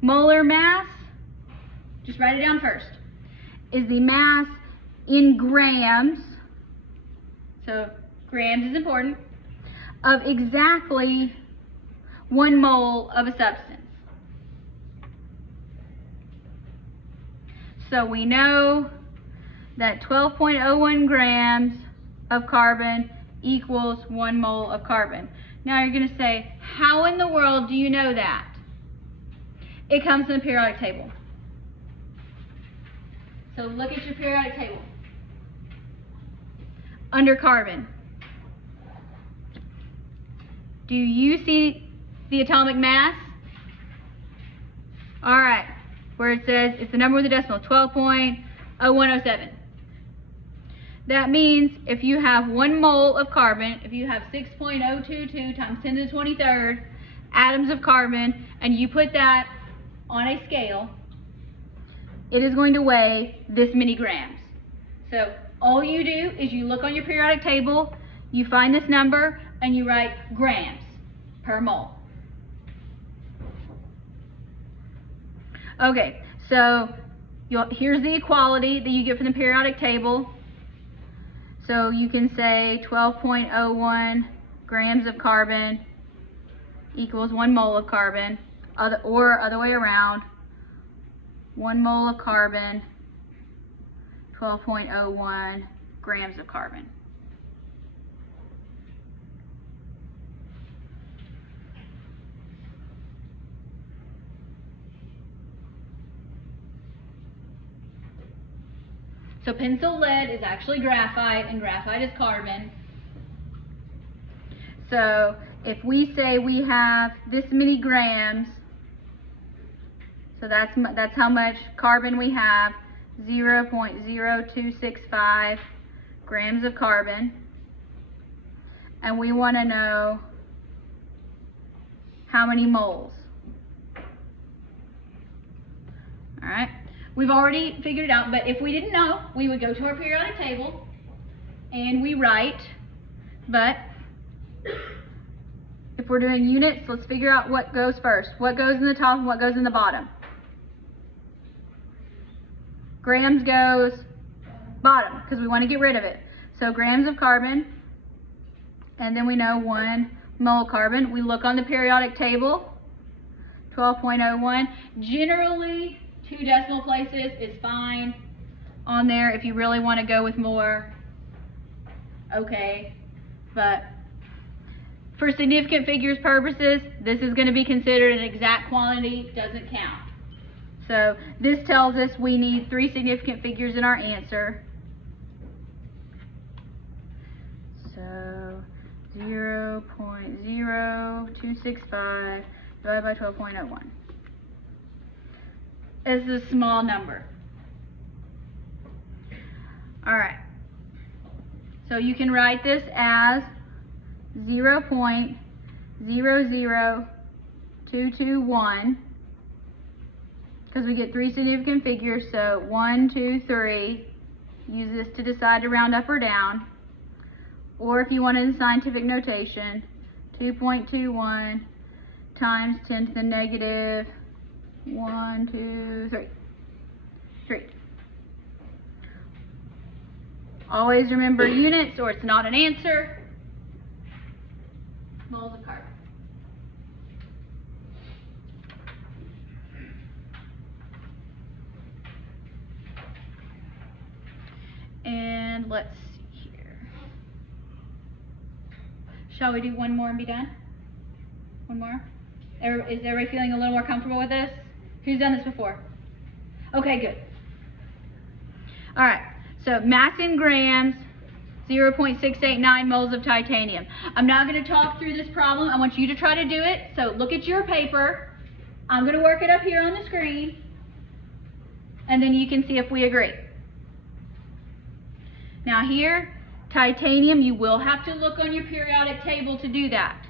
Molar mass, just write it down first, is the mass in grams, so grams is important, of exactly 1 mole of a substance. So we know that 12.01 grams of carbon equals 1 mole of carbon. Now you're going to say, how in the world do you know that? It comes in the periodic table. So look at your periodic table. Under carbon, do you see the atomic mass? All right, where it says it's the number with a decimal, 12.0107. That means if you have 1 mole of carbon, if you have 6.022 times 10 to the 23rd atoms of carbon, and you put that on a scale, it is going to weigh this many grams. So all you do is you look on your periodic table, you find this number, and you write grams per mole. Okay, so here's the equality that you get from the periodic table. So you can say 12.01 grams of carbon equals 1 mole of carbon, or other way around, 1 mole of carbon, 12.01 grams of carbon. So pencil lead is actually graphite, and graphite is carbon. So if we say we have this many grams, so that's how much carbon we have, 0.0265 grams of carbon. And we want to know how many moles. All right. We've already figured it out, but if we didn't know, we would go to our periodic table and we write, but if we're doing units, let's figure out what goes first. What goes in the top and what goes in the bottom? Grams goes bottom because we want to get rid of it. So grams of carbon, and then we know 1 mole carbon. We look on the periodic table, 12.01. Generally, 2 decimal places is fine on there. If you really want to go with more, okay. But for significant figures purposes, this is going to be considered an exact quantity, doesn't count. So this tells us we need 3 significant figures in our answer. So 0.0265 divided by 12.01. Is a small number. All right. So you can write this as 0.00221 because we get 3 significant figures. So 1, 2, 3. Use this to decide to round up or down. Or if you wanted the scientific notation, 2.21 times 10 to the negative 1, 2, 3. 3. Always remember units or it's not an answer. Moles of carbon. And let's see here. Shall we do one more and be done? One more? Is everybody feeling a little more comfortable with this? Who's done this before? Okay, good. All right, so mass in grams, 0.689 moles of titanium. I'm not going to talk through this problem. I want you to try to do it. So look at your paper. I'm going to work it up here on the screen, and then you can see if we agree. Now here, titanium, you will have to look on your periodic table to do that.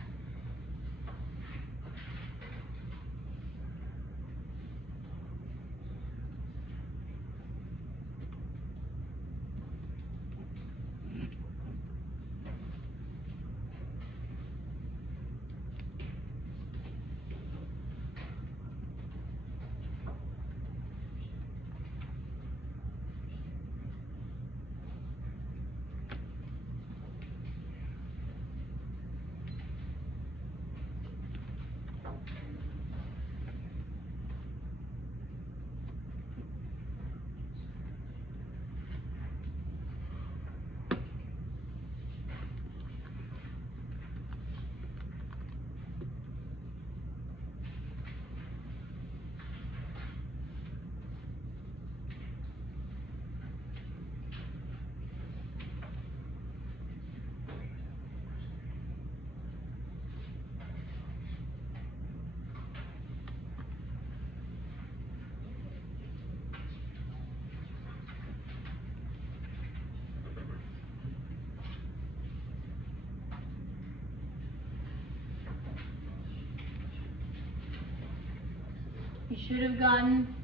You should have gotten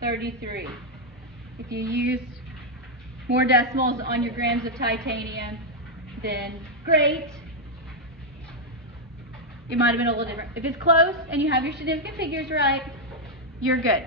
33. If you used more decimals on your grams of titanium, then great. It might have been a little different. If it's close and you have your significant figures right, you're good.